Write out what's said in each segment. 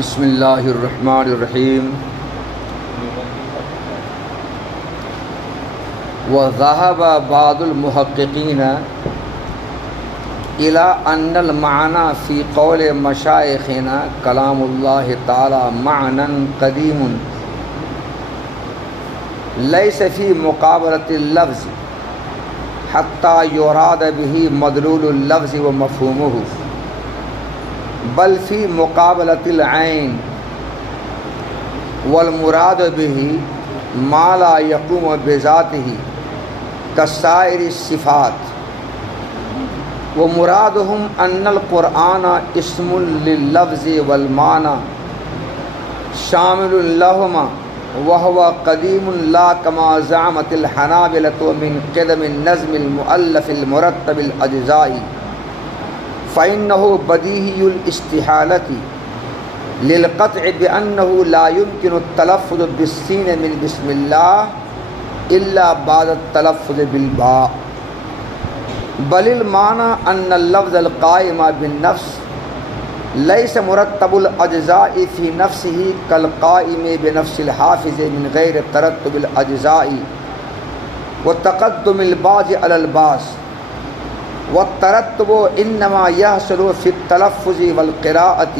بسم اللہ الرحمن الرحیم وذهب بعض المحققین إلى أن المعنى في قول مشائخنا كلام الله تعالى معنى قديم ليس في مقابلة اللفظ حتى يراد به مدلول اللفظ ومفهومه بل في مقابلة العين والمراد به ما لا يقوم بذاته كسائر الصفات ومرادهم أن القرآن اسم لللفظ والمعنى شامل لهما وهو قديم لا كما زعمت الحنابلة من قدم النظم المؤلف المرتب الأجزاء فإنه بديهي الاستحالة للقطع بأنه لا يمكن التلفظ بالسين من بسم الله إلا بعد التلفظ بالباء بل المعنى أن اللفظ القائم بالنفس ليس مرتب الأجزاء في نفسه كالقائم بنفس الحافظ من غير ترتب الأجزاء وتقدم البعض على البعض والترتب إنما يحصل في التلفظ والقراءة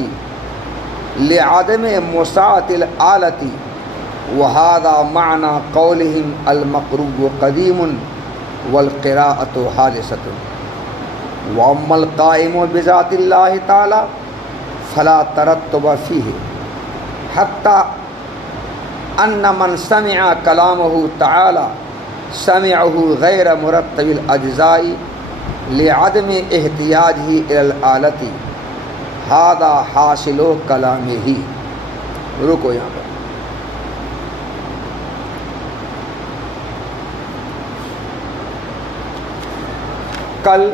لعدم مساعة الآلة وهذا معنى قولهم المقروء قديم والقراءة حادثة وأما القائم بذات الله تعالى فلا ترتب فيه حتى أن من سمع كلامه تعالى سمعه غير مرتب الأجزاء لعدم احتياجه إلى الآلة هذا حاصل كلامه. رکو یہاں پر. کل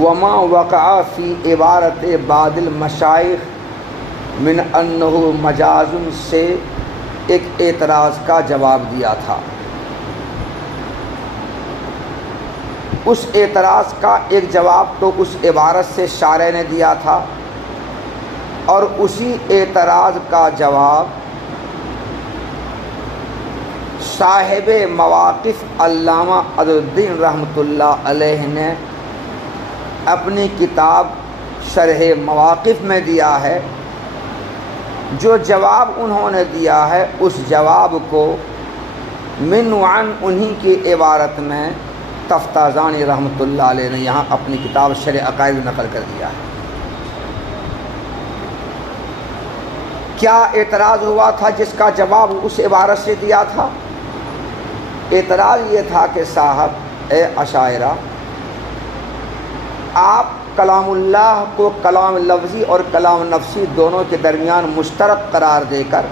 وما وقع فی عبارت بعض المشائخ من انہ مجاز سے ایک اعتراض کا جواب دیا تھا. اس اعتراض کا ایک جواب تو اس عبارت سے شارح نے دیا تھا اور اسی اعتراض کا جواب صاحب مواقف علامہ عضدالدین رحمۃ اللہ علیہ نے اپنی کتاب شرح مواقف میں دیا ہے. جو جواب انہوں نے دیا ہے اس جواب کو من وعن انہی کی عبارت میں تفتازانی رحمۃ اللہ علیہ نے یہاں اپنی کتاب شرح عقائد نقل کر دیا ہے. کیا اعتراض ہوا تھا جس کا جواب اس عبارت سے دیا تھا؟ اعتراض یہ تھا کہ صاحب اے اشاعرہ، آپ کلام اللہ کو کلام لفظی اور کلام نفسی دونوں کے درمیان مشترک قرار دے کر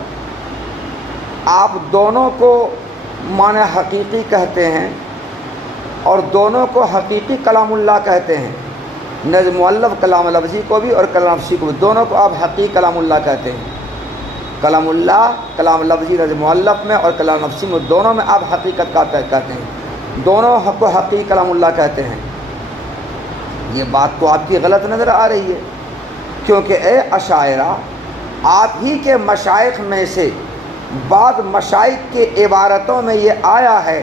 آپ دونوں کو معنی حقیقی کہتے ہیں اور دونوں کو حقیقی کلام اللہ کہتے ہیں. نظم مؤلف کلام لفظی کو بھی اور کلام نفسی کو بھی، دونوں کو آپ حقیقی کلام اللہ کہتے ہیں. کلام اللہ کلام لفظی نظم مؤلف میں اور کلام نفسی میں دونوں میں آپ حقیقت کا کہتے ہیں، دونوں حق و حقیقی کلام اللہ کہتے ہیں. یہ بات تو آپ کی غلط نظر آ رہی ہے، کیونکہ اے اشاعرہ، آپ ہی کے مشائخ میں سے بعض مشائخ کے عبارتوں میں یہ آیا ہے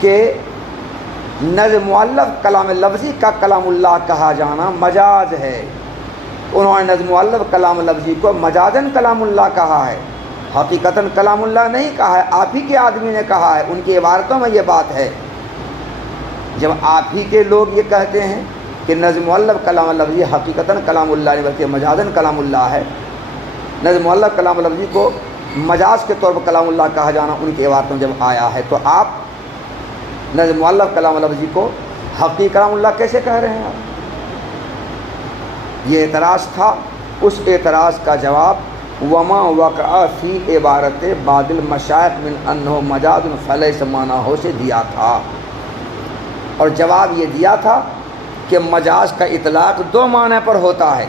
کہ نظم مؤلف کلام لفظی کا کلام اللہ کہا جانا مجاز ہے. انہوں نے نظم مؤلف کلام لفظی کو مجازن کلام اللہ کہا ہے، حقیقتاً کلام اللہ نہیں کہا ہے، آپ ہی کے آدمی نے کہا ہے. ان کی عبارتوں میں یہ بات ہے. جب آپ ہی کے لوگ یہ کہتے ہیں کہ نظم مؤلف کلام لفظی حقیقتاً کلام اللہ نہیں بلکہ مجازن کلام اللہ ہے، نظم مؤلف کلام لفظی کو مجاز کے طور پر کلام اللہ کہا جانا ان کی عبارتوں میں جب آیا ہے، تو آپ نظم مؤلف کلام لفظی کو حقیقی کلام اللہ کیسے کہہ رہے ہیں؟ آپ یہ اعتراض تھا. اس اعتراض کا جواب وما وقع فی عبارت بعض المشائخ من انہ مجاز فلیس معنیہ سے دیا تھا. اور جواب یہ دیا تھا کہ مجاز کا اطلاق دو معنی پر ہوتا ہے.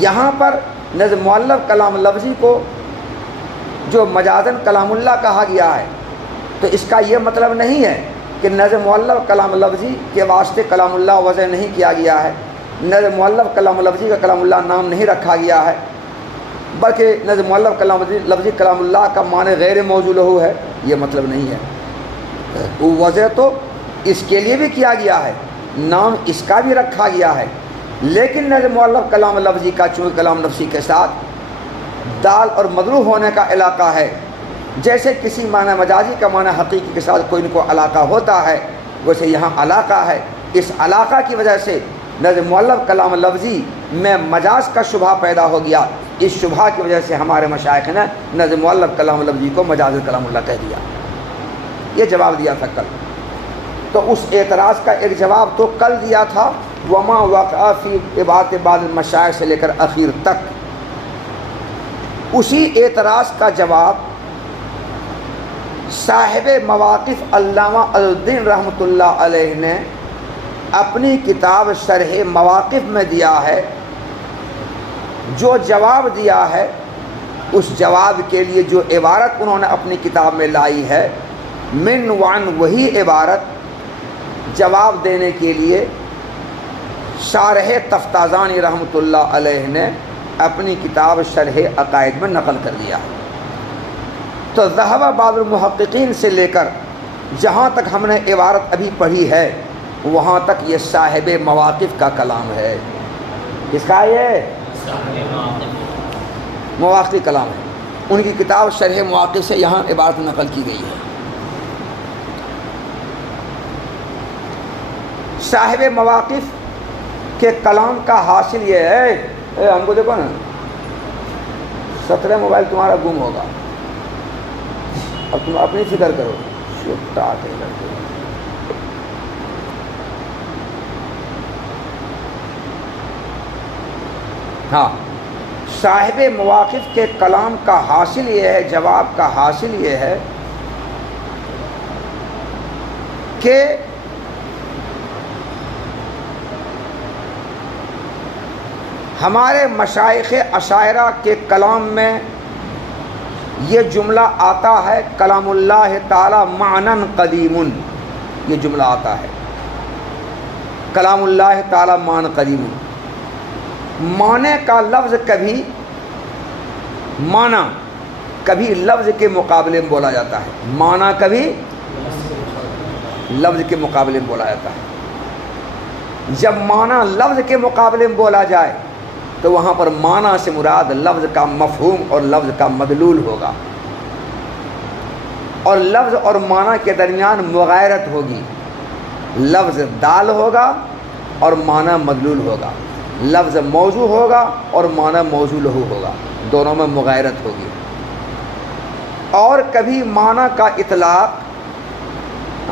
یہاں پر نظم مؤلف کلام لفظی کو جو مجازن کلام اللہ کہا گیا ہے، تو اس کا یہ مطلب نہیں ہے کہ نظم مؤلف کلام لفظی کے واسطے کلام اللہ وضع نہیں کیا گیا ہے. نظر مؤلف کلام لفظی کا کلام اللہ نام نہیں رکھا گیا ہے، بلکہ نظر مؤلف کلام لفظی کلام اللہ کا معنی غیر موضوع لہو ہے، یہ مطلب نہیں ہے۔ وضع تو اس کے لیے بھی کیا گیا ہے، نام اس کا بھی رکھا گیا ہے، لیکن نظر مؤلف کلام لفظی کا چونکہ کلام نفسی کے ساتھ دال اور مدعو ہونے کا علاقہ ہے، جیسے کسی معنی مجازی کا معنی حقیقی کے ساتھ کوئی نہ کوئی علاقہ ہوتا ہے، ویسے یہاں علاقہ ہے۔ اس علاقہ کی وجہ سے نظر مؤلف کلام لفظی میں مجاز کا شبہ پیدا ہو گیا، اس شبہ کی وجہ سے ہمارے مشائخ نے نظر مؤلف کلام لفظی کو مجاز کلام اللہ کہہ دیا۔ یہ جواب دیا تھا کل، تو اس اعتراض کا ایک جواب تو کل دیا تھا، وما وقع فی عبارت بعض المشائخ سے لے کر اخیر تک۔ اسی اعتراض کا جواب صاحب مواقف علامہ عزالدین رحمۃ اللہ علیہ نے اپنی کتاب شرح مواقف میں دیا ہے۔ جو جواب دیا ہے اس جواب کے لیے جو عبارت انہوں نے اپنی کتاب میں لائی ہے، من وعن وہی عبارت جواب دینے کے لیے شارح تفتازانی رحمۃ اللہ علیہ نے اپنی کتاب شرح عقائد میں نقل کر دیا۔ تو ذہب بعض المحققین سے لے کر جہاں تک ہم نے عبارت ابھی پڑھی ہے وہاں تک یہ صاحب مواقف کا کلام ہے۔ کس کا یہ مواقف کلام ہے، ان کی کتاب شرح مواقف سے یہاں عبارت نقل کی گئی ہے۔ صاحب مواقف کے کلام کا حاصل یہ ہے، ہم کو دیکھو نا 17 موبائل تمہارا گم ہوگا، اب تم اپنی فکر کرو، ہاں صاحب مواقف کے کلام کا حاصل یہ ہے، جواب کا حاصل یہ ہے کہ ہمارے مشائخ اشاعرہ کے کلام میں یہ جملہ آتا ہے، کلام اللہ تعالی معنی قدیم، یہ جملہ آتا ہے کلام اللہ تعالی معنی قدیم۔ معنی کا لفظ کبھی لفظ کے مقابلے میں بولا جاتا ہے، معنی کبھی لفظ کے مقابلے میں بولا جاتا ہے۔ جب معنی لفظ کے مقابلے میں بولا جائے تو وہاں پر معنی سے مراد لفظ کا مفہوم اور لفظ کا مدلول ہوگا، اور لفظ اور معنی کے درمیان مغایرت ہوگی، لفظ دال ہوگا اور معنی مدلول ہوگا، لفظ موضوع ہوگا اور معنی موضوع لہو ہوگا، دونوں میں مغایرت ہوگی۔ اور کبھی معنی کا اطلاق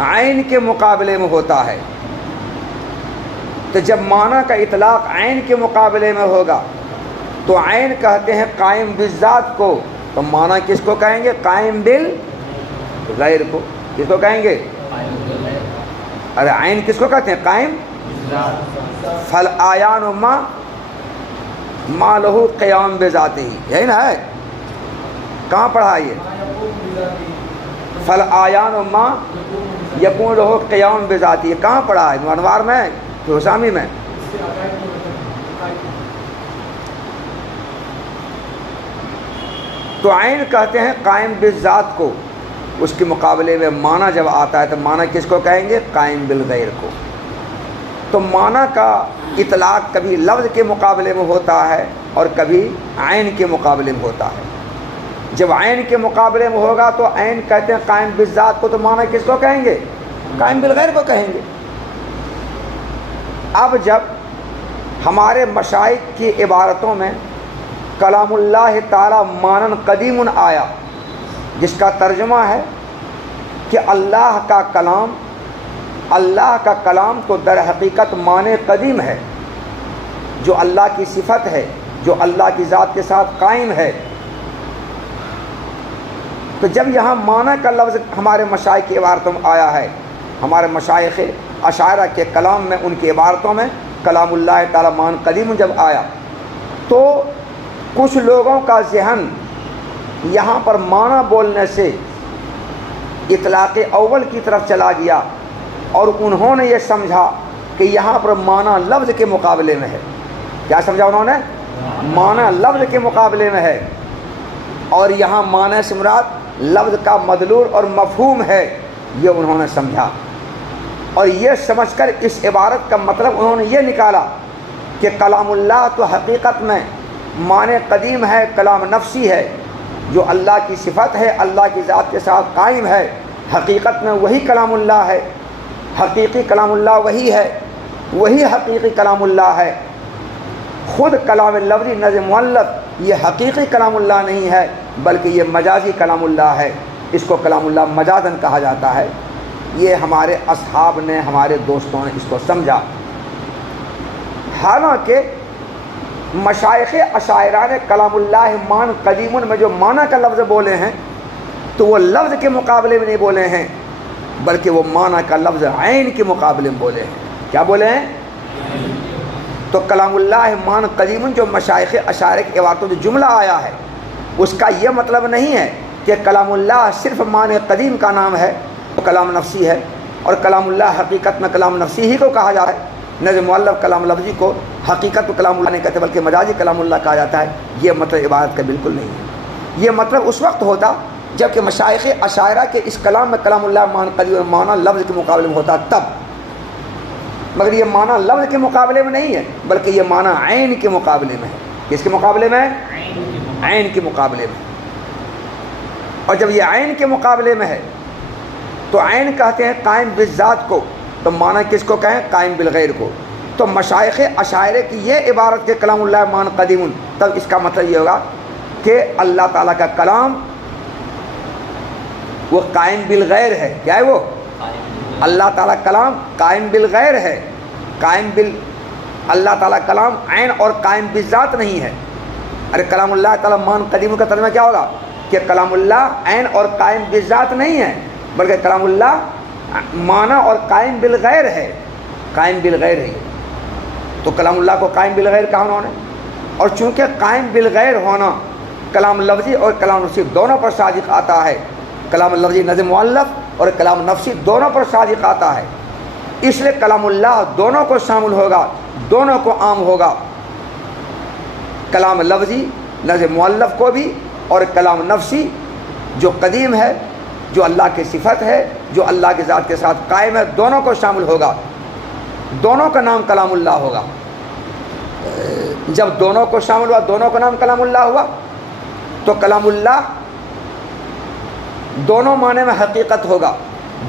عین کے مقابلے میں ہوتا ہے، تو جب معنی کا اطلاق عین کے مقابلے میں ہوگا تو عین کہتے ہیں قائم بالذات کو، تو معنی کس کو کہیں گے؟ قائم بالغیر کو۔ کس کو کہیں گے؟ ارے عین کس کو کہتے ہیں؟ قائم۔ فالآیان ما لہو قیام بذاتہ، یہی نا ہے، کہاں پڑھا یہ؟ فالآیان ما یکون لہو قیام بذاتہ، کہاں پڑھا ہے؟ انوار میں، حسامی میں۔ تو عین کہتے ہیں قائم بالذات کو، اس کے مقابلے میں معنی جب آتا ہے تو معنی کس کو کہیں گے؟ قائم بالغیر کو۔ تو معنی کا اطلاق کبھی لفظ کے مقابلے میں ہوتا ہے اور کبھی عین کے مقابلے میں ہوتا ہے۔ جب عین کے مقابلے میں ہوگا تو عین کہتے ہیں قائم بالذات کو، تو معنی کس کو کہیں گے؟ قائم بالغیر کو کہیں گے۔ اب جب ہمارے مشائخ کی عبارتوں میں کلام اللہ تعالی معنی قدیم آیا، جس کا ترجمہ ہے کہ اللہ کا کلام تو در حقیقت معنی قدیم ہے، جو اللہ کی صفت ہے، جو اللہ کی ذات کے ساتھ قائم ہے۔ تو جب یہاں معنی کا لفظ ہمارے مشائخ کی عبارتوں میں آیا ہے، ہمارے مشائخ اشاعرہ کے کلام میں، ان کی عبارتوں میں کلام اللہ تعالی معنی قدیم جب آیا تو کچھ لوگوں کا ذہن یہاں پر معنی بولنے سے اطلاق اول کی طرف چلا گیا، اور انہوں نے یہ سمجھا کہ یہاں پر معنی لفظ کے مقابلے میں ہے. کیا سمجھا انہوں نے؟ معنی لفظ کے مقابلے میں ہے، اور یہاں معنی سے مراد لفظ کا مدلول اور مفہوم ہے، یہ انہوں نے سمجھا. اور یہ سمجھ کر اس عبارت کا مطلب انہوں نے یہ نکالا کہ کلام اللہ تو حقیقت میں معنی قدیم ہے، کلام نفسی ہے، جو اللہ کی صفت ہے، اللہ کی ذات کے ساتھ قائم ہے. حقیقت میں وہی کلام اللہ ہے، حقیقی کلام اللہ وہی ہے، وہی حقیقی کلام اللہ ہے. خود کلام لفظی نظم مؤلف یہ حقیقی کلام اللہ نہیں ہے، بلکہ یہ مجازی کلام اللہ ہے. اس کو کلام اللہ مجازن کہا جاتا ہے. یہ ہمارے اصحاب نے، ہمارے دوستوں نے اس کو سمجھا. حالانکہ مشائخ اشاعرہ نے کلام اللہ مان قدیم میں جو معنی کا لفظ بولے ہیں تو وہ لفظ کے مقابلے میں نہیں بولے ہیں، بلکہ وہ معنی کا لفظ عین کے مقابلے میں بولے ہیں. کیا بولے ہیں؟ تو کلام اللہ مان قدیم جو مشائخ اشاعرہ کی عبارتوں جو جملہ آیا ہے اس کا یہ مطلب نہیں ہے کہ کلام اللہ صرف معنی قدیم کا نام ہے، وہ کلام نفسی ہے، اور کلام اللہ حقیقت میں کلام نفسی ہی کو کہا جاتا ہے. نظم مؤلف کلام لفظی کو حقیقت میں کلام اللہ نہیں کہتے بلکہ مجازی کلام اللہ کہا جاتا ہے. یہ مطلب عبارت کا بالکل نہیں ہے. یہ مطلب اس وقت ہوتا جب کہ مشائخ اشاعرہ کے اس کلام میں کلام اللہ مان قدیم معنی لفظ کے مقابلے میں ہوتا تب، مگر یہ معنی لفظ کے مقابلے میں نہیں ہے بلکہ یہ معنی عین کے مقابلے میں ہے. کس کے مقابلے میں؟ عین کے مقابلے میں. اور جب یہ عین کے مقابلے میں ہے تو عین کہتے ہیں قائم بالذات کو، تو معنی کس کو کہیں؟ قائم بالغیر کو. تو مشائخ اشاعرہ کی یہ عبارت کے کلام اللہ مان قدیم، تب اس کا مطلب یہ ہوگا کہ اللہ تعالیٰ کا کلام وہ قائم بالغیر ہے. کیا ہے وہ؟ اللہ تعالیٰ کلام قائم بالغیر ہے. اللہ تعالیٰ کلام عین اور قائم بالذات نہیں ہے. ارے کلام اللہ تعالیٰ مان قدیم کا ترجمہ کیا ہوگا؟ کہ کلام اللہ عین اور قائم بالذات نہیں ہے بلکہ کلام اللہ معنی اور قائم بالغیر ہے. قائم بالغیر ہے. تو کلام اللہ کو قائم بالغیر کہا انہوں نے. اور چونکہ قائم بالغیر ہونا کلام لفظی اور کلام نفسی دونوں پر صادق آتا ہے، کلام لفظی نظم مؤلف اور کلام نفسی دونوں پر صادق آتا ہے، اس لیے کلام اللہ دونوں کو شامل ہوگا، دونوں کو عام ہوگا. کلام لفظی نظم مؤلف کو بھی اور کلام نفسی جو قدیم ہے، جو اللہ کی صفت ہے، جو اللہ کی ذات کے ساتھ قائم ہے، دونوں کو شامل ہوگا. دونوں کا نام کلام اللہ ہوگا. جب دونوں کو شامل ہوا، دونوں کا نام کلام اللہ ہوا، تو کلام اللہ دونوں معنی میں حقیقت ہوگا.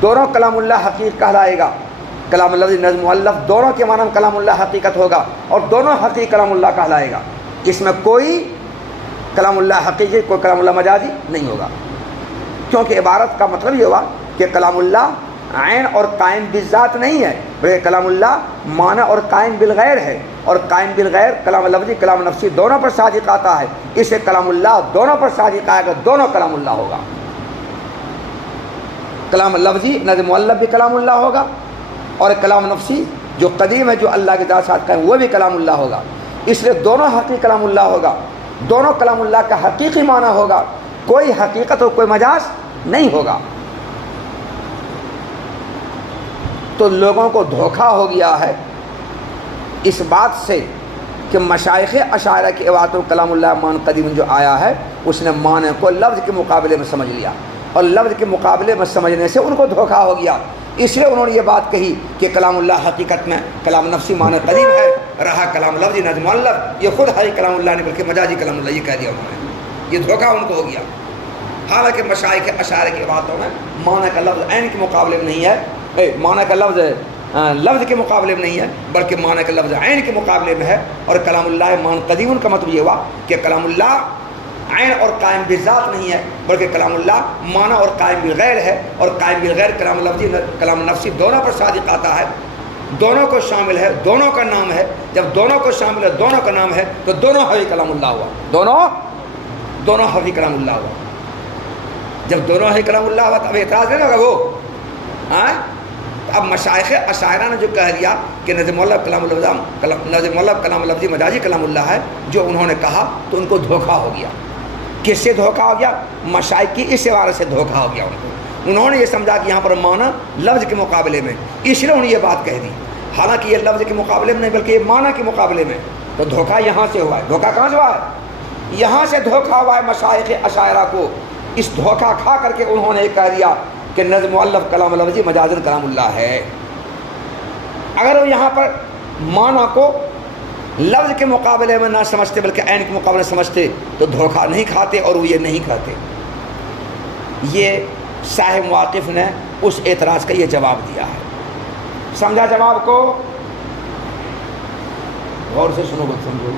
دونوں کلام اللہ حقیقت کہلائے گا. کلام لفظی نظم مؤلف دونوں کے معنی میں کلام اللہ حقیقت ہوگا اور دونوں حقیقی کلام اللہ کہلائے گا. اس میں کوئی کلام اللہ حقیقی، کوئی کلام اللہ مجازی نہیں ہوگا. کیونکہ عبارت کا مطلب یہ ہوا کہ کلام اللہ عین اور قائم بالذات نہیں ہے بلکہ کلام اللہ معنی اور قائم بالغیر ہے، اور قائم بالغیر کلام لفظی کلام نفسی دونوں پر صادق آتا ہے. اس سے کلام اللہ دونوں پر صادق آئے گا، دونوں کلام اللہ ہوگا. کلام لفظی نظم مؤلف بھی کلام اللہ ہوگا اور کلام نفسی جو قدیم ہے، جو اللہ کے ذات ساتھ قائم، وہ بھی کلام اللہ ہوگا. اس لیے دونوں حقیقی کلام اللہ ہوگا. دونوں کلام اللہ کا حقیقی معنی ہوگا، کوئی حقیقت اور کوئی مجاز نہیں ہوگا. تو لوگوں کو دھوکہ ہو گیا ہے اس بات سے کہ مشائخ اشاعرہ کی عبارتوں کلام اللہ مان قدیم جو آیا ہے اس نے معنی کو لفظ کے مقابلے میں سمجھ لیا، اور لفظ کے مقابلے میں سمجھنے سے ان کو دھوکہ ہو گیا. اس لیے انہوں نے یہ بات کہی کہ کلام اللہ حقیقت میں کلام نفسی معنی قدیم ہے، رہا کلام لفظی نظم مؤلف یہ خود ہے کلام اللہ نہیں بلکہ مجازی کلام اللہ، یہ کہہ دیا انہوں نے. یہ دھوکہ ان کو ہو گیا. حالانکہ مشائخ اشاعرہ کی عبارتوں میں معنی کا لفظ عین کے مقابلے میں نہیں ہے، معنی کا لفظ لفظ کے مقابلے میں نہیں ہے بلکہ معنی کا لفظ عین کے مقابلے میں ہے. اور کلام اللہ مان قدیم کا مطلب یہ ہوا کہ کلام اللہ عین اور قائم بالذات نہیں ہے بلکہ کلام اللہ معنی اور قائم بالغیر ہے، اور قائم بالغیر کلام لفظی کلام نفسی دونوں پر صادق آتا ہے، دونوں کو شامل ہے، دونوں کا نام ہے. جب دونوں کو شامل ہے، دونوں کا نام ہے، تو دونوں حقیقی کلام اللہ ہوا. دونوں حقیقی کلام اللہ ہوا. جب دونوں حقیقی کلام اللہ ہوا تو اب اعتراض نہیں ہوگا وہ. اب مشائخ اشاعرہ نے جو کہہ دیا کہ نظم مؤلف کلام لفظی مجازی کلام اللہ ہے، جو انہوں نے کہا تو ان کو دھوکہ ہو گیا. کس سے دھوکہ ہو گیا؟ مشائخ کی اس عبارت سے دھوکہ ہو گیا ان کو. انہوں نے یہ سمجھا کہ یہاں پر معنی لفظ کے مقابلے میں، اس لیے انہوں نے یہ بات کہہ دی. حالانکہ یہ لفظ کے مقابلے میں نہیں بلکہ یہ معنی کے مقابلے میں. تو دھوکہ یہاں سے ہوا ہے. دھوکہ کہاں سے ہوا ہے؟ یہاں سے دھوکہ ہوا ہے مشائخ اشاعرہ کو. اس دھوکہ کھا کر کے انہوں نے کہہ دیا کہ نظم مؤلف کلام لفظی مجازاً کلام اللہ ہے. اگر وہ یہاں پر معنی کو لفظ کے مقابلے میں نہ سمجھتے بلکہ عین کے مقابلے میں سمجھتے تو دھوکہ نہیں کھاتے اور وہ یہ نہیں کہتے. یہ صاحب مواقف نے اس اعتراض کا یہ جواب دیا ہے. سمجھا جواب کو؟ غور سے سنو بات سمجھو.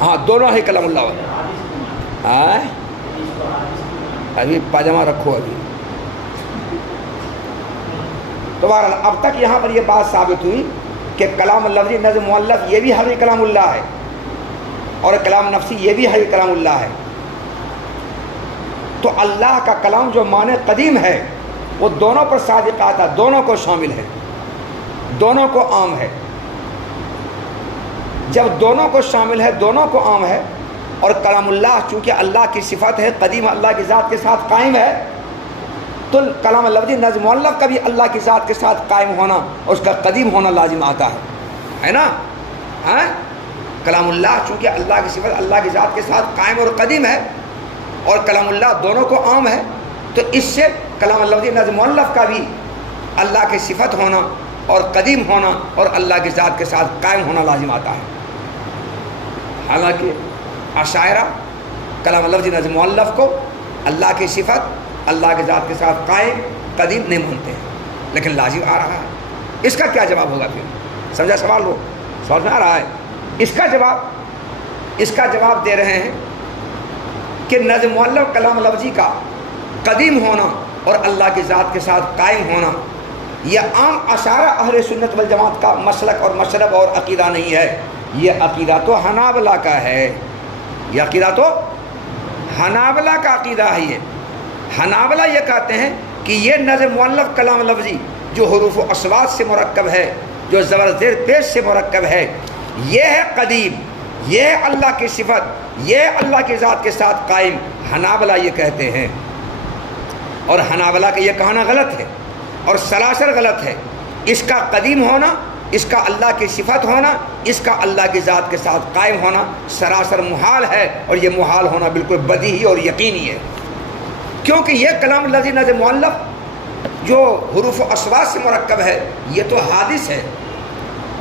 ہاں دونوں ہی کلام اللہ ہے. ابھی پاجامہ رکھو ابھی. تو بہرحال اب تک یہاں پر یہ بات ثابت ہوئی کہ کلام لفظی نظم مؤلف یہ بھی حقیقی کلام اللہ ہے اور کلام نفسی یہ بھی حقیقی کلام اللہ ہے. تو اللہ کا کلام جو معنی قدیم ہے وہ دونوں پر صادق آتا، دونوں کو شامل ہے، دونوں کو عام ہے. جب دونوں کو شامل ہے، دونوں کو عام ہے، اور کلام اللہ چونکہ اللہ کی صفت ہے، قدیم اللہ کی ذات کے ساتھ قائم ہے، تو کلام لفظی نظم مؤلف کا بھی اللہ کی ذات کے ساتھ قائم ہونا اور اس کا قدیم ہونا لازم آتا ہے نا. کلام اللہ چونکہ اللہ کی صفت اللہ کی ذات کے ساتھ قائم اور قدیم ہے اور کلام اللہ دونوں کو عام ہے، تو اس سے کلام لفظی نظم مؤلف کا بھی اللہ کی صفت ہونا اور قدیم ہونا اور اللہ کی ذات کے ساتھ قائم ہونا لازم آتا ہے. حالانکہ اشاعرہ کلام لفظی نظم مؤلف کو اللہ کی صفت اللہ کی ذات کے ساتھ قائم قدیم نہیں مانتے ہیں، لیکن لازم آ رہا ہے. اس کا کیا جواب ہوگا پھر؟ سمجھا سوال؟ ہو سوال میں آ رہا ہے. اس کا جواب دے رہے ہیں کہ نظم مؤلف کلام لفظی کا قدیم ہونا اور اللہ کی ذات کے ساتھ قائم ہونا یہ عام اشاعرہ اہل سنت والجماعت کا مسلک اور مشرب اور عقیدہ نہیں ہے. یہ عقیدہ تو حنابلہ کا ہے. یہ عقیدہ تو حنابلہ کا عقیدہ ہے. یہ حنابلہ یہ کہتے ہیں کہ یہ نظم مؤلف کلام لفظی جو حروف و اصوات سے مرکب ہے، جو زبر زیر پیش سے مرکب ہے، یہ ہے قدیم، یہ ہے اللہ کی صفت، یہ ہے اللہ کی ذات کے ساتھ قائم. حنابلہ یہ کہتے ہیں، اور حنابلہ کا یہ کہنا غلط ہے اور سراسر غلط ہے. اس کا قدیم ہونا، اس کا اللہ کی صفت ہونا، اس کا اللہ کی ذات کے ساتھ قائم ہونا سراسر محال ہے، اور یہ محال ہونا بالکل بدیہی اور یقینی ہے. کیونکہ یہ کلام لفظی نظم مؤلف جو حروف و اصوات سے مرکب ہے یہ تو حادث ہے،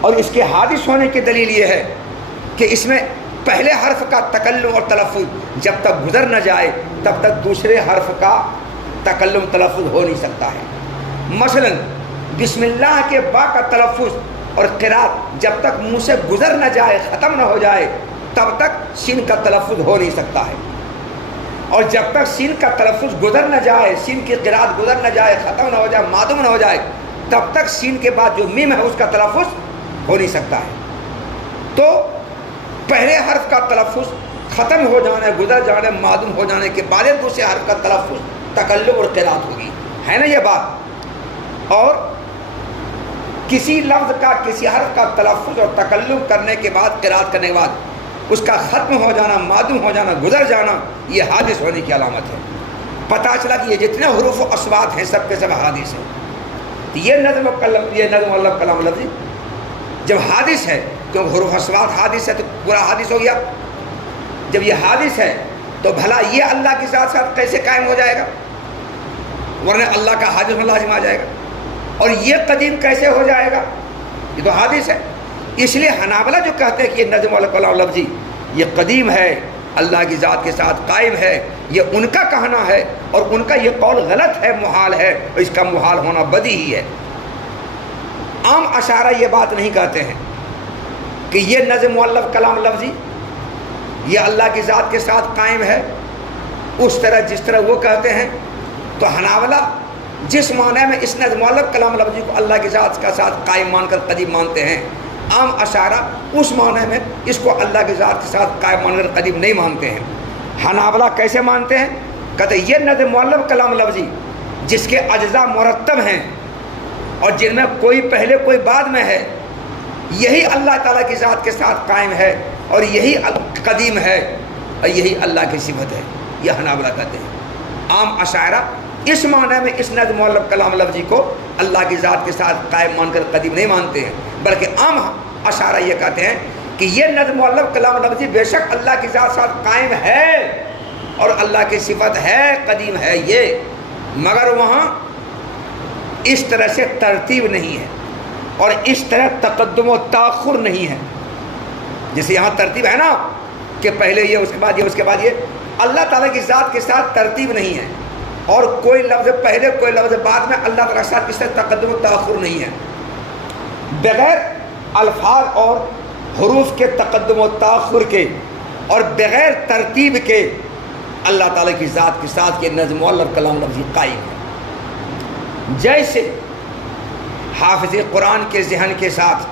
اور اس کے حادث ہونے کی دلیل یہ ہے کہ اس میں پہلے حرف کا تکلم اور تلفظ جب تک گزر نہ جائے تب تک دوسرے حرف کا تکلم تلفظ ہو نہیں سکتا ہے. مثلا بسم اللہ کے با کا تلفظ اور قرات جب تک منہ سے گزر نہ جائے، ختم نہ ہو جائے، تب تک سین کا تلفظ ہو نہیں سکتا ہے. اور جب تک سین کا تلفظ گزر نہ جائے، سین کی قرات گزر نہ جائے، ختم نہ ہو جائے، معدوم نہ ہو جائے، تب تک سین کے بعد جو میم ہے اس کا تلفظ ہو نہیں سکتا ہے. تو پہلے حرف کا تلفظ ختم ہو جانے، گزر جانے، معدوم ہو جانے کے بعد دوسرے حرف کا تلفظ تکلم اور قرات ہوگی، ہے نا یہ بات. اور کسی لفظ کا، کسی حرف کا تلفظ اور تکلم کرنے کے بعد، قرات کرنے کے بعد اس کا ختم ہو جانا، معدوم ہو جانا، گزر جانا، یہ حادث ہونے کی علامت ہے. پتہ چلا کہ یہ جتنے حروف و اصوات ہیں سب کے سب حادث ہیں. یہ نظم مؤلف کلام لفظی جب حادث ہے، کیونکہ حروف اصوات حادث ہے تو پورا حادث ہو گیا. جب یہ حادث ہے تو بھلا یہ اللہ کے ساتھ ساتھ کیسے قائم ہو جائے گا؟ ورنہ اللہ کا حادث میں لازم آ جائے گا. اور یہ قدیم کیسے ہو جائے گا؟ یہ تو حادث ہے. اس لیے حنابلہ جو کہتے ہیں کہ یہ نظم مؤلف کلام لفظی یہ قدیم ہے، اللہ کی ذات کے ساتھ قائم ہے، یہ ان کا کہنا ہے، اور ان کا یہ قول غلط ہے، محال ہے، اور اس کا محال ہونا بدیہی ہے. عام اشاعرہ یہ بات نہیں کہتے ہیں کہ یہ نظم مؤلف کلام لفظی یہ اللہ کی ذات کے ساتھ قائم ہے اس طرح جس طرح وہ کہتے ہیں. تو حنابلہ جس معنی میں اس نظم مؤلف کلام لفظی کو اللہ کی ذات کا ساتھ قائم مان کر قدیم مانتے ہیں، عام اشاعرہ اس معنی میں اس کو اللہ کی ذات کے ساتھ قائم مان کر قدیم نہیں مانتے ہیں. حنابلہ کیسے مانتے ہیں؟ کہتے ہیں یہ نظم مؤلف کلام لفظی جس کے اجزاء مرتب ہیں اور جن میں کوئی پہلے کوئی بعد میں ہے، یہی اللہ تعالیٰ کی ذات کے ساتھ قائم ہے اور یہی قدیم ہے اور یہی اللہ کی صفت ہے. یہ حنابلہ کہتے ہیں. عام اشاعرہ اس معنی میں اس نظم مؤلف کلام لفظی کو اللہ کی ذات کے ساتھ قائم مان کر قدیم نہیں مانتے ہیں، بلکہ عام اشارہ یہ کہتے ہیں کہ یہ نظم مؤلف کلام لفظی بے شک اللہ کی ذات ساتھ قائم ہے اور اللہ کی صفت ہے، قدیم ہے یہ، مگر وہاں اس طرح سے ترتیب نہیں ہے اور اس طرح تقدم و تاخر نہیں ہے، جیسے یہاں ترتیب ہے نا کہ پہلے یہ، اس کے بعد یہ، اس کے بعد یہ۔ اللہ تعالیٰ کی ذات کے ساتھ ترتیب نہیں ہے اور کوئی لفظ پہلے کوئی لفظ بعد میں اللہ تعالیٰ کے ساتھ اس طرح تقدم و تاخر نہیں ہے۔ بغیر الفاظ اور حروف کے تقدم و تاخر کے اور بغیر ترتیب کے اللہ تعالیٰ کی ذات کے ساتھ یہ نظم مؤلف کلام لفظی قائم ہے۔ جیسے حافظ قرآن کے ذہن کے ساتھ،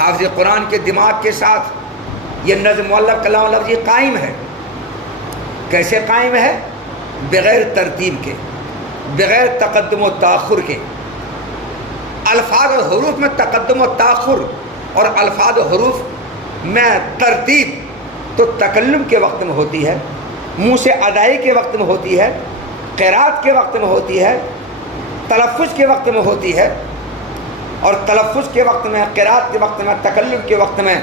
حافظ قرآن کے دماغ کے ساتھ یہ نظم مؤلف کلام لفظی قائم ہے۔ کیسے قائم ہے؟ بغیر ترتیب کے، بغیر تقدم و تاخر کے۔ الفاظ اور حروف میں تقدم و تاخر اور الفاظ و حروف میں ترتیب تو تکلم کے وقت میں ہوتی ہے، منہ سے ادائی کے وقت میں ہوتی ہے، قرات کے وقت میں ہوتی ہے، تلفظ کے وقت میں ہوتی ہے، اور تلفظ کے وقت میں، قرات کے وقت میں، تکلم کے وقت میں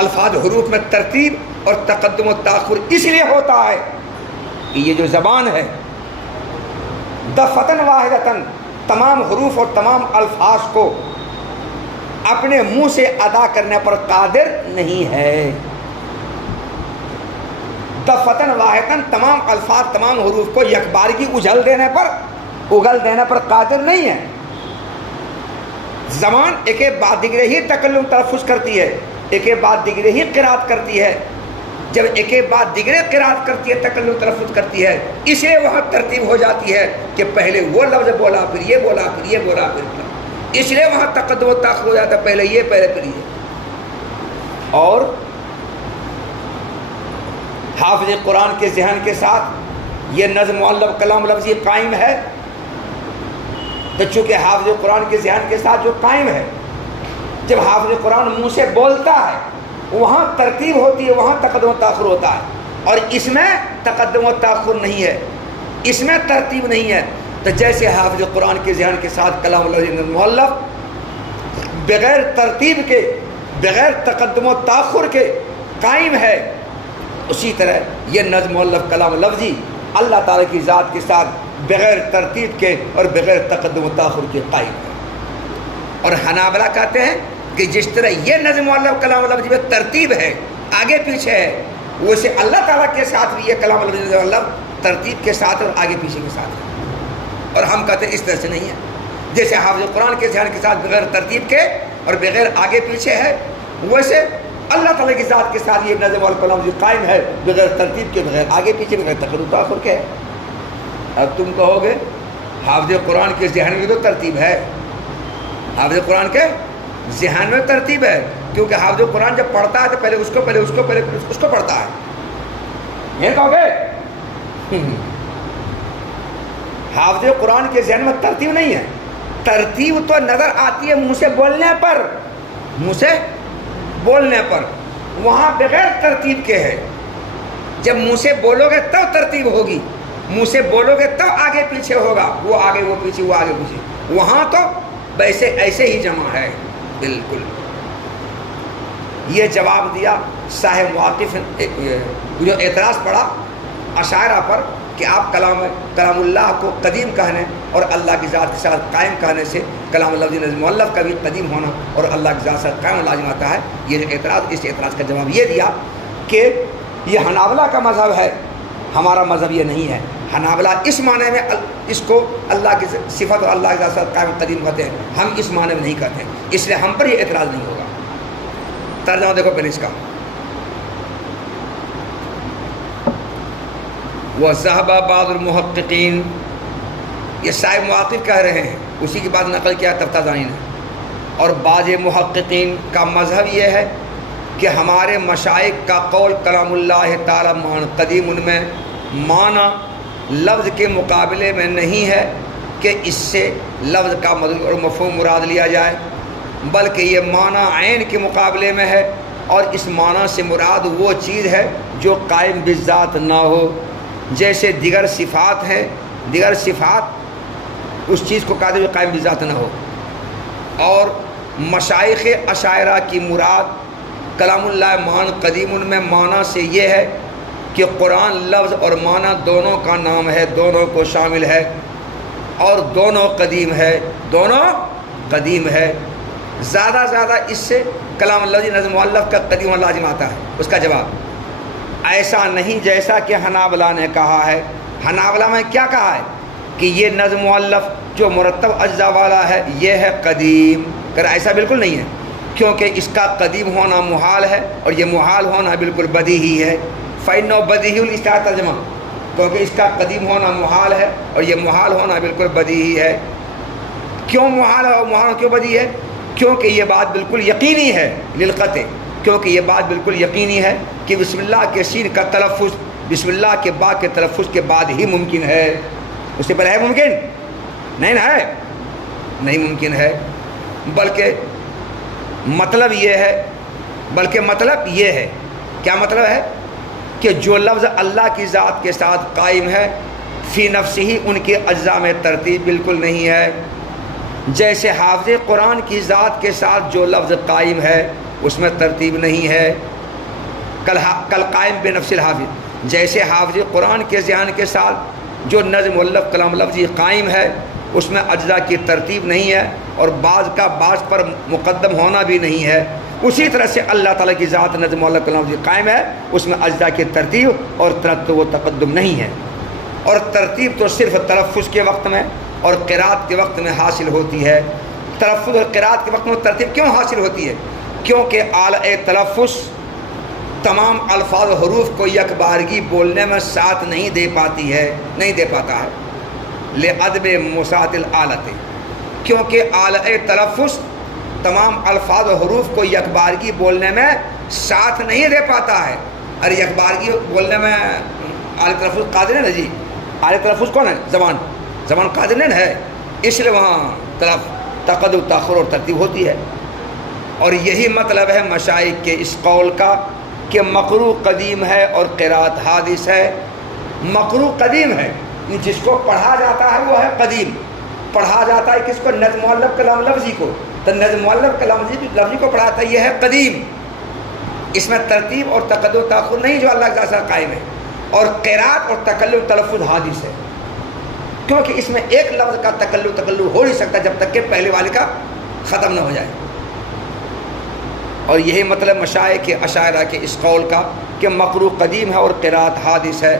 الفاظ حروف میں ترتیب اور تقدم و تاخر اس لیے ہوتا ہے کہ یہ جو زبان ہے دفتن واحدتاً تمام حروف اور تمام الفاظ کو اپنے منہ سے ادا کرنے پر قادر نہیں ہے۔ دفتن واحدتاً تمام الفاظ، تمام حروف کو یکبارگی اگل دینے پر قادر نہیں ہے۔ زبان ایک ایک بعد دیگرے ہی تکلم تلفظ کرتی ہے، ایک ایک بعد دیگرے ہی قرات کرتی ہے۔ جب ایک ایک بعد دیگرے قرات کرتی ہے، تکلم تلفظ کرتی ہے، اس لیے وہاں ترتیب ہو جاتی ہے کہ پہلے وہ لفظ بولا، پھر یہ بولا، پھر یہ بولا، پھر اس لیے وہاں تقدم و تاخر ہو جاتا ہے، پہلے یہ، پہلے پھر یہ۔ اور حافظ قرآن کے ذہن کے ساتھ یہ نظم مؤلف کلام لفظی قائم ہے، تو چونکہ حافظ قرآن کے ذہن کے ساتھ جو قائم ہے، جب حافظ قرآن منہ سے بولتا ہے وہاں ترتیب ہوتی ہے، وہاں تقدم و تاخر ہوتا ہے، اور اس میں تقدم و تاخر نہیں ہے، اس میں ترتیب نہیں ہے۔ تو جیسے حافظ قرآن کے ذہن کے ساتھ کلام اللہ مؤلف بغیر ترتیب کے، بغیر تقدم و تاخر کے قائم ہے، اسی طرح یہ نظم مؤلف کلام لفظی اللہ تعالیٰ کی ذات کے ساتھ بغیر ترتیب کے اور بغیر تقدم و تاخر کے قائم ہے۔ اور حنابلہ کہتے ہیں کہ جس طرح یہ نظم مؤلف کلام لفظی میں ترتیب ہے، آگے پیچھے ہے، ویسے اللہ تعالیٰ کے ساتھ بھی یہ کلام لفظی مؤلف ترتیب کے ساتھ اور آگے پیچھے کے ساتھ ہے۔ اور ہم کہتے ہیں اس طرح سے نہیں ہے، جیسے حافظ قرآن کے ذہن کے ساتھ بغیر ترتیب کے اور بغیر آگے پیچھے ہے، ویسے اللہ تعالیٰ کی ذات کے ساتھ یہ نظم مؤلف کلام لفظی قائم ہے، بغیر ترتیب کے، بغیر آگے پیچھے، بغیر تقدم و تاخر کے ہے۔ اب تم کہو گے حافظ قرآن کے ذہن میں تو ترتیب ہے، حافظ قرآن کے ذہن میں ترتیب ہے، کیونکہ حافظ قرآن جب پڑھتا ہے تو پہلے اس کو پڑھتا ہے، یہ کہو گے حافظ قرآن کے ذہن میں ترتیب نہیں ہے۔ ترتیب تو نظر آتی ہے منہ سے بولنے پر، منہ سے بولنے پر، وہاں بغیر ترتیب کے ہے۔ جب منہ سے بولو گے تب ترتیب ہوگی، منہ سے بولو گے تب آگے پیچھے ہوگا، وہ آگے وہ پیچھے، وہ آگے پیچھے، وہاں تو ویسے ایسے ہی جمع ہے بالکل۔ یہ جواب دیا صاحب واقف جو اعتراض پڑا اشاعرہ پر کہ آپ کلام اللہ کو قدیم کہنے اور اللہ کی ذات کے ساتھ قائم کہنے سے کلام لفظی نظم مؤلف کا بھی قدیم ہونا اور اللہ کی ذات سے قائم لازم آتا ہے۔ یہ اعتراض، اس اعتراض کا جواب یہ دیا کہ یہ حنابلہ کا مذہب ہے، ہمارا مذہب یہ نہیں ہے۔ حنابلہ اس معنی میں اس کو اللہ کی صفت اور اللہ کی ذات قائم قدیم کہتے ہیں، ہم اس معنی میں نہیں کہتے ہیں، اس لیے ہم پر یہ اعتراض نہیں ہوگا۔ ترجمہ دیکھو پہلے اس کا، وَذَهَبَ بَعْضُ الْمُحَقِّقِينَ، یہ صاحب مواقف کہہ رہے ہیں، اسی کی بات نقل کیا تفتازانی نے۔ اور بعض محققین کا مذہب یہ ہے کہ ہمارے مشائخ کا قول کلام اللہ تعالیٰ قدیم، ان میں معنی لفظ کے مقابلے میں نہیں ہے کہ اس سے لفظ کا مطلب اور مفہوم مراد لیا جائے، بلکہ یہ معنی عین کے مقابلے میں ہے، اور اس معنی سے مراد وہ چیز ہے جو قائم بالذات نہ ہو، جیسے دیگر صفات ہیں دیگر صفات اس چیز کو قادر قائم بذات نہ ہو. اور مشائخ اشاعرہ کی مراد کلام اللہ مان قدیم میں معنی سے یہ ہے کہ قرآن لفظ اور معنی دونوں کا نام ہے، دونوں کو شامل ہے، اور دونوں قدیم ہے، دونوں قدیم ہے. زیادہ زیادہ اس سے کلام اللہ نظم مؤلف کا قدیم و لازم آتا ہے. اس کا جواب ایسا نہیں جیسا کہ حنابلہ نے کہا ہے. حنابلہ میں کیا کہا ہے کہ یہ نظم مؤلف جو مرتب اجزاء والا ہے یہ ہے قدیم. کہ ایسا بالکل نہیں ہے، کیونکہ اس کا قدیم ہونا محال ہے اور یہ محال ہونا بالکل بدیہی ہے. فَإِنَّهُ بَدِيهُ الْإِسْتِعَارَةُ ترجمہ، کیونکہ اس کا قدیم ہونا محال ہے اور یہ محال ہونا بالکل بدیہی ہے. کیوں محال ہے اور محال کیوں بدیہی ہے؟ کیونکہ یہ بات بالکل یقینی ہے للقطع، کیونکہ یہ بات بالکل یقینی ہے کہ بسم اللہ کے سین کا تلفظ بسم اللہ کے با کے تلفظ کے بعد ہی ممکن ہے. اس سے پہلے ہے ممکن نہیں ہے، نہیں ممکن ہے. بلکہ مطلب یہ ہے کیا مطلب ہے کہ جو لفظ اللہ کی ذات کے ساتھ قائم ہے فی نفس ہی ان کے اجزاء میں ترتیب بالکل نہیں ہے. جیسے حافظ قرآن کی ذات کے ساتھ جو لفظ قائم ہے اس میں ترتیب نہیں ہے. کل قائم بے نفس الحافظ، جیسے حافظ قرآن کے ذہن کے ساتھ جو نظم مؤلف کلام لفظی قائم ہے اس میں اجزاء کی ترتیب نہیں ہے اور بعض کا بعض پر مقدم ہونا بھی نہیں ہے. اسی طرح سے اللہ تعالیٰ کی ذات نظم مؤلف کلام لفظی قائم ہے، اس میں اجزاء کی ترتیب اور ترتب و تقدم نہیں ہے. اور ترتیب تو صرف تلفظ کے وقت میں اور قرات کے وقت میں حاصل ہوتی ہے. تلفظ اور قرات کے وقت میں ترتیب کیوں حاصل ہوتی ہے؟ کیونکہ اعلی تلفظ تمام الفاظ و حروف کو یک بارگی بولنے میں ساتھ نہیں دے پاتا ہے لعدم مساعد الآلت، کیونکہ اعلی تلفظ تمام الفاظ و حروف کو یک بارگی بولنے میں ساتھ نہیں دے پاتا ہے. ارے یک بارگی بولنے میں اعلی تلفظ قادر ہے نا جی. اعلی تلفظ کون ہے؟ زبان قادر نہیں ہے، اس لیے وہاں تقدم تاخر اور ترتیب ہوتی ہے. اور یہی مطلب ہے مشائخ کے اس قول کا کہ مقروء قدیم ہے اور قرات حادث ہے. مقروء قدیم ہے، جس کو پڑھا جاتا ہے وہ ہے قدیم. پڑھا جاتا ہے کس کو؟ نظم مؤلف کلام لفظی کو. تو نظم مؤلف کلام لفظی کو پڑھاتا ہے، یہ ہے قدیم. اس میں ترتیب اور تقدم و تاخر نہیں جو اللہ کے ساتھ قائم ہے. اور قرات اور تکلم تلفظ حادث ہے، کیونکہ اس میں ایک لفظ کا تکلم ہو نہیں سکتا جب تک کہ پہلے والے کا ختم نہ ہو جائے. اور یہی مطلب مشائخ کے اشاعرہ کے اس قول کا کہ مقروء قدیم ہے اور قرات حادث ہے.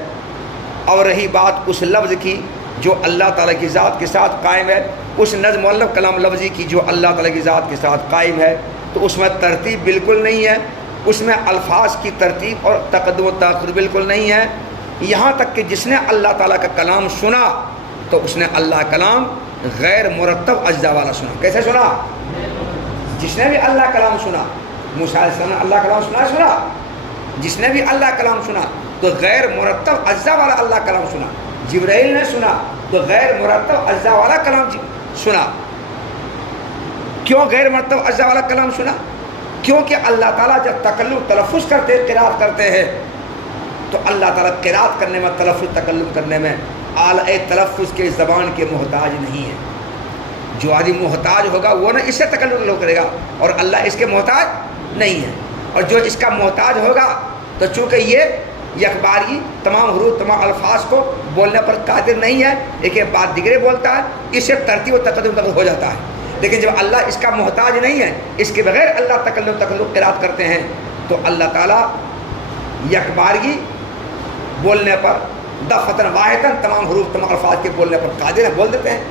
اور رہی بات اس لفظ کی جو اللہ تعالیٰ کی ذات کے ساتھ قائم ہے، اس نظم مؤلف کلام لفظی کی جو اللہ تعالیٰ کی ذات کے ساتھ قائم ہے، تو اس میں ترتیب بالکل نہیں ہے. اس میں الفاظ کی ترتیب اور تقدم و تاخر بالکل نہیں ہے. یہاں تک کہ جس نے اللہ تعالیٰ کا کلام سنا تو اس نے اللہ کلام غیر مرتب اجزاء والا سنا. کیسے سنا؟ جس نے بھی اللہ کلام سنا، موسیٰ علیہ السلام نے اللہ کلام سنا. جس نے بھی اللہ کلام سنا تو غیر مرتب اجزاء والا اللہ کلام سنا. جبرائیل نے سنا تو غیر مرتب اجزاء والا کلام سنا. کیوں غیر مرتب اجزاء والا کلام سنا؟ کیونکہ اللہ تعالیٰ جب تکلم تلفظ کرتے قرات کرتے ہیں تو اللہ تعالیٰ قرات کرنے میں تلفظ تکلم کرنے میں اعلی تلفظ کے زبان کے محتاج نہیں ہے. جو آدمی محتاج ہوگا وہ نہ اس سے تکلم کرے گا، اور اللہ اس کے محتاج نہیں ہے. اور جو اس کا محتاج ہوگا تو چونکہ یہ یکبارگی تمام حروف تمام الفاظ کو بولنے پر قادر نہیں ہے، ایک بات دیگرے بولتا ہے، اس سے ترتیب و تقدم ہو جاتا ہے. لیکن جب اللہ اس کا محتاج نہیں ہے، اس کے بغیر اللہ تکلم قرات کرتے ہیں، تو اللہ تعالیٰ یکبارگی بولنے پر دفعتاً واحداً تمام حروف تمام الفاظ کے بولنے پر قادر ہیں، بول دیتے ہیں.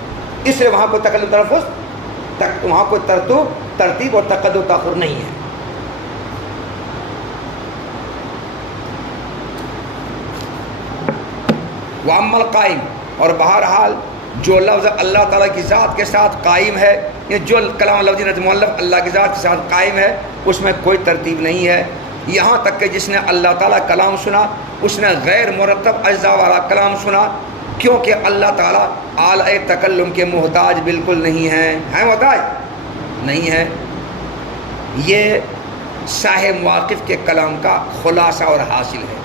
اس لیے وہاں کوئی تکلم تلفظ وہاں کوئی ترتیب اور تقدم تاخر نہیں ہے. وَأَمَّا الْقَائِمُ، اور بہرحال جو لفظ اللہ تعالیٰ کی ذات کے ساتھ قائم ہے، یہ جو کلام لفظی نظم مؤلف اللہ کی ذات کے ساتھ قائم ہے، اس میں کوئی ترتیب نہیں ہے. یہاں تک کہ جس نے اللہ تعالیٰ کلام سنا اس نے غیر مرتب اجزاء والا کلام سنا، کیونکہ اللہ تعالیٰ اعلی تکلم کے محتاج بالکل نہیں ہیں. محتاج نہیں ہے. یہ صاحب مواقف کے کلام کا خلاصہ اور حاصل ہے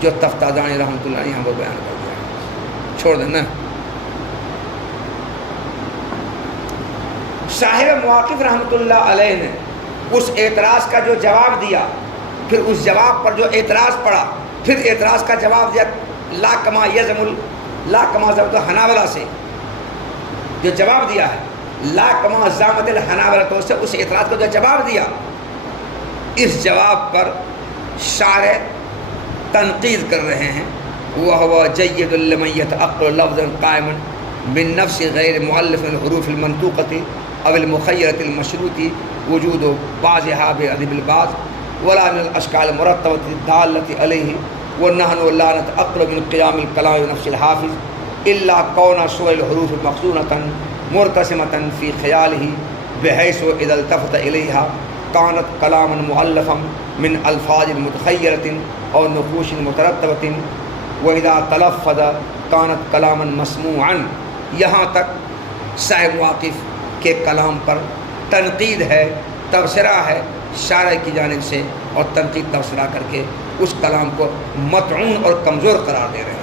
جو تفتازانی رحمۃ اللہ علیہ یہاں پر بیان کر دیا. چھوڑ دینا. صاحب مواقف رحمۃ اللہ علیہ نے اس اعتراض کا جو جواب دیا، پھر اس جواب پر جو اعتراض پڑا، پھر اعتراض کا جواب دیا لا کما زعمت الحنابلہ سے، جو جواب دیا ہے لا کما زعمت الحنابلہ تو سے اس اعتراض کو جو جواب دیا، اس جواب پر شارح تنقید کر رہے ہیں وَهُوَ جَيِّدٌ لِمَن يَتَعَقَّلُ لَفْظًا قَائِمًا بِالنَّفْسِ غَيْرِ مُؤَلَّفِ الْحُرُوفِ الْمَنْطُوقَةِ أو المخيرة المشروط وجود بعضها بأدب البعض ولا من الأشكال المرتبة الدالة عليه ونحن لا نتأقلم من قيام الكلام بنفس الحافظ إلا كون صور الحروف مخزونة مرتسمة في خياله بحيث إذا التفت إليها كانت كلاما مؤلفا من ألفاظ متخيرة أو نقوش مترتبة وإذا تلفظ كانت كلاما مسموعا. یہاں تک صاحب مواقف کے کلام پر تنقید ہے، تبصرہ ہے شارح کی جانب سے، اور تنقید تبصرہ کر کے اس کلام کو مطعون اور کمزور قرار دے رہے ہیں.